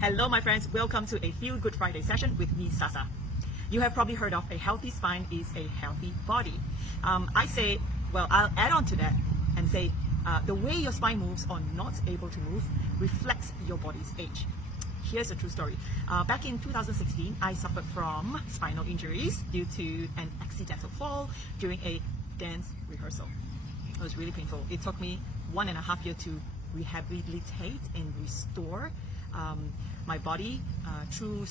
Hello my friends, welcome to a Feel Good Friday session with me, Sasa. You have probably heard of a healthy spine is a healthy body. I say, well, I'll add on to that and say the way your spine moves or not able to move reflects your body's age. Here's a true story. Back in 2016, I suffered from spinal injuries due to an accidental fall during a dance rehearsal. It was really painful. It took me 1.5 years to rehabilitate and restore my body through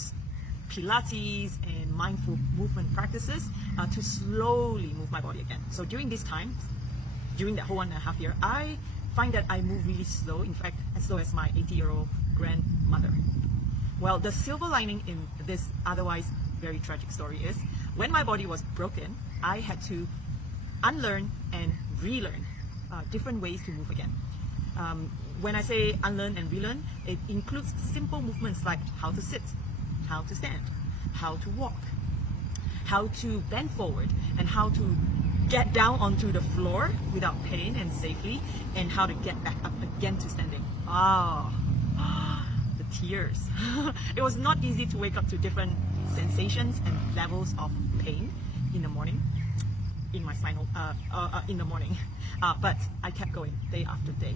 Pilates and mindful movement practices to slowly move my body again. So during this time, during that whole 1.5 years, I find that I move really slow, in fact, as slow as my 80-year-old grandmother. Well, the silver lining in this otherwise very tragic story is when my body was broken, I had to unlearn and relearn different ways to move again. When I say unlearn and relearn, it includes simple movements like how to sit, how to stand, how to walk, how to bend forward, and how to get down onto the floor without pain and safely, and how to get back up again to standing. The tears. It was not easy to wake up to different sensations and levels of pain in the morning, in my spinal, in the morning. But I kept going day after day.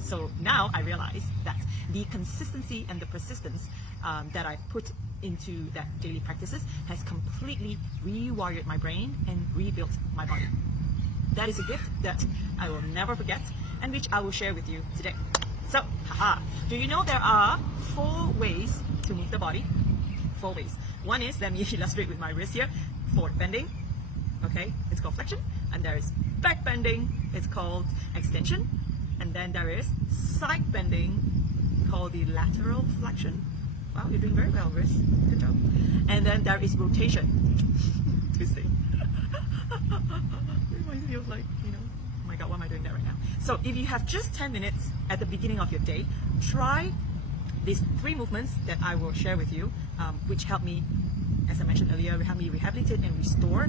So now I realize that the consistency and the persistence that I put into that daily practices has completely rewired my brain and rebuilt my body. That is a gift that I will never forget and which I will share with you today. So, do you know there are 4 ways to move the body? 4 ways. One is, let me illustrate with my wrist here, forward bending. Okay, it's called flexion. And there is back bending, it's called extension. And then there is side bending, called the lateral flexion. Wow, you're doing very well, wrist. Good job. And then there is rotation, twisting. It reminds me of like, oh my God, why am I doing that right now? So if you have just 10 minutes at the beginning of your day, try these 3 movements that I will share with you, which help me, as I mentioned earlier, help me rehabilitate and restore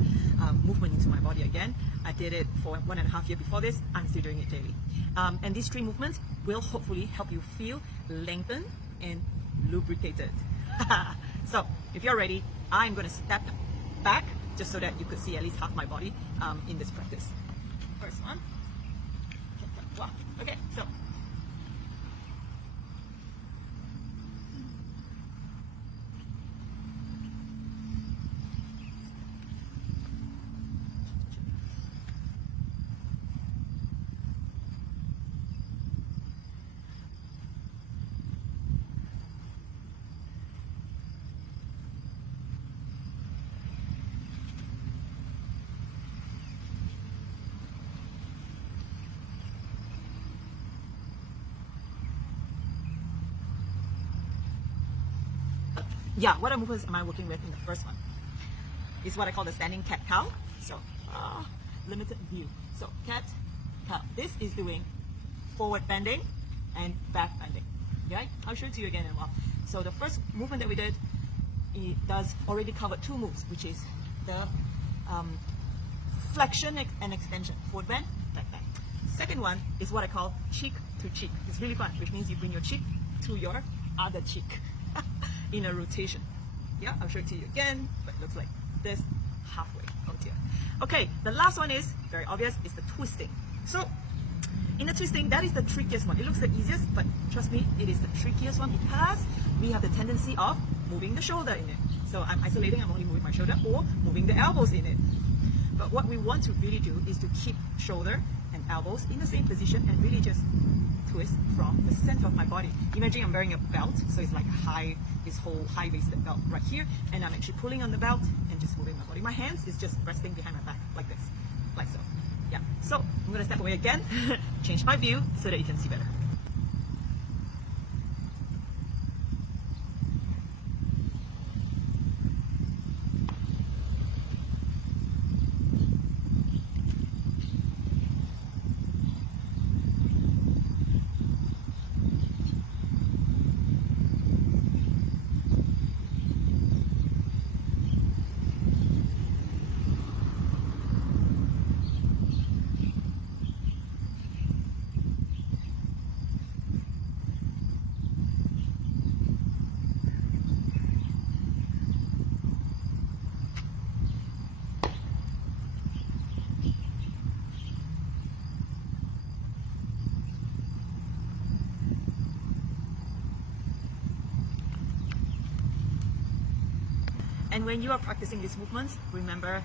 movement into my body again. I did it for 1.5 years before this. I'm still doing it daily. And these 3 movements will hopefully help you feel lengthened and lubricated. So if you're ready, I'm going to step back just so that you could see at least half my body in this practice. First one. Wow. Okay, so yeah, what movements am I working with in the first one? It's what I call the standing cat-cow. So, limited view. So, cat-cow. This is doing forward bending and back bending. Right? I'll show it to you again in a while. So, the first movement that we did, it does already cover 2 moves, which is the flexion and extension. Forward bend, back bend. Second one is what I call cheek to cheek. It's really fun, which means you bring your cheek to your other cheek. In a rotation. Yeah, I'll show it to you again, but it looks like this halfway. Oh dear. Okay, the last one is very obvious, is the twisting. So in the twisting, that is the trickiest one. It looks the easiest, but trust me, it is the trickiest one because we have the tendency of moving the shoulder in it. So I'm isolating, I'm only moving my shoulder or moving the elbows in it. But what we want to really do is to keep shoulder and elbows in the same position and really just twist from the center of my body. Imagine I'm wearing a belt, so it's like this whole high-waisted belt right here, and I'm actually pulling on the belt and just moving my body. My hands is just resting behind my back like this, like so. Yeah, so I'm gonna step away again, change my view so that you can see better. And when you are practicing these movements, remember,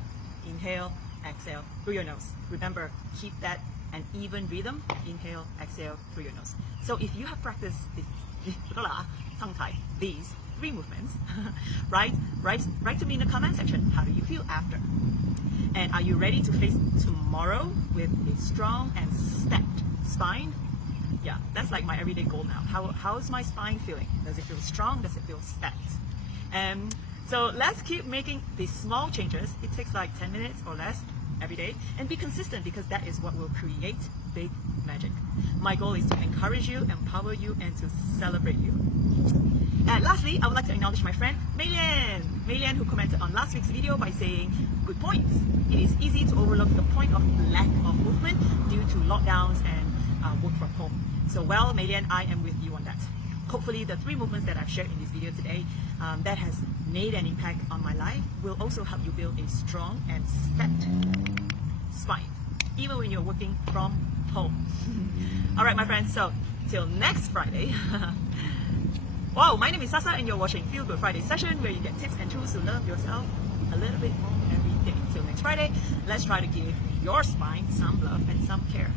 inhale, exhale through your nose. Remember, keep that an even rhythm. Inhale, exhale through your nose. So if you have practiced tongue-tied, these 3 movements, write to me in the comment section. How do you feel after? And are you ready to face tomorrow with a strong and stacked spine? Yeah, that's like my everyday goal now. How's my spine feeling? Does it feel strong? Does it feel stacked? So let's keep making these small changes. It takes like 10 minutes or less every day, and be consistent, because that is what will create big magic. My goal is to encourage you, empower you, and to celebrate you. And lastly, I would like to acknowledge my friend Mei-Lian, who commented on last week's video by saying, good points. It is easy to overlook the point of lack of movement due to lockdowns and work from home. So well, Mei-Lian, I am with you on that. Hopefully the 3 movements that I've shared in this video today that has made an impact on my life will also help you build a strong and stacked spine, even when you're working from home. All right, my friends, so till next Friday. Wow, my name is Sasa and you're watching Feel Good Friday session, where you get tips and tools to love yourself a little bit more every day. Till next Friday, let's try to give your spine some love and some care.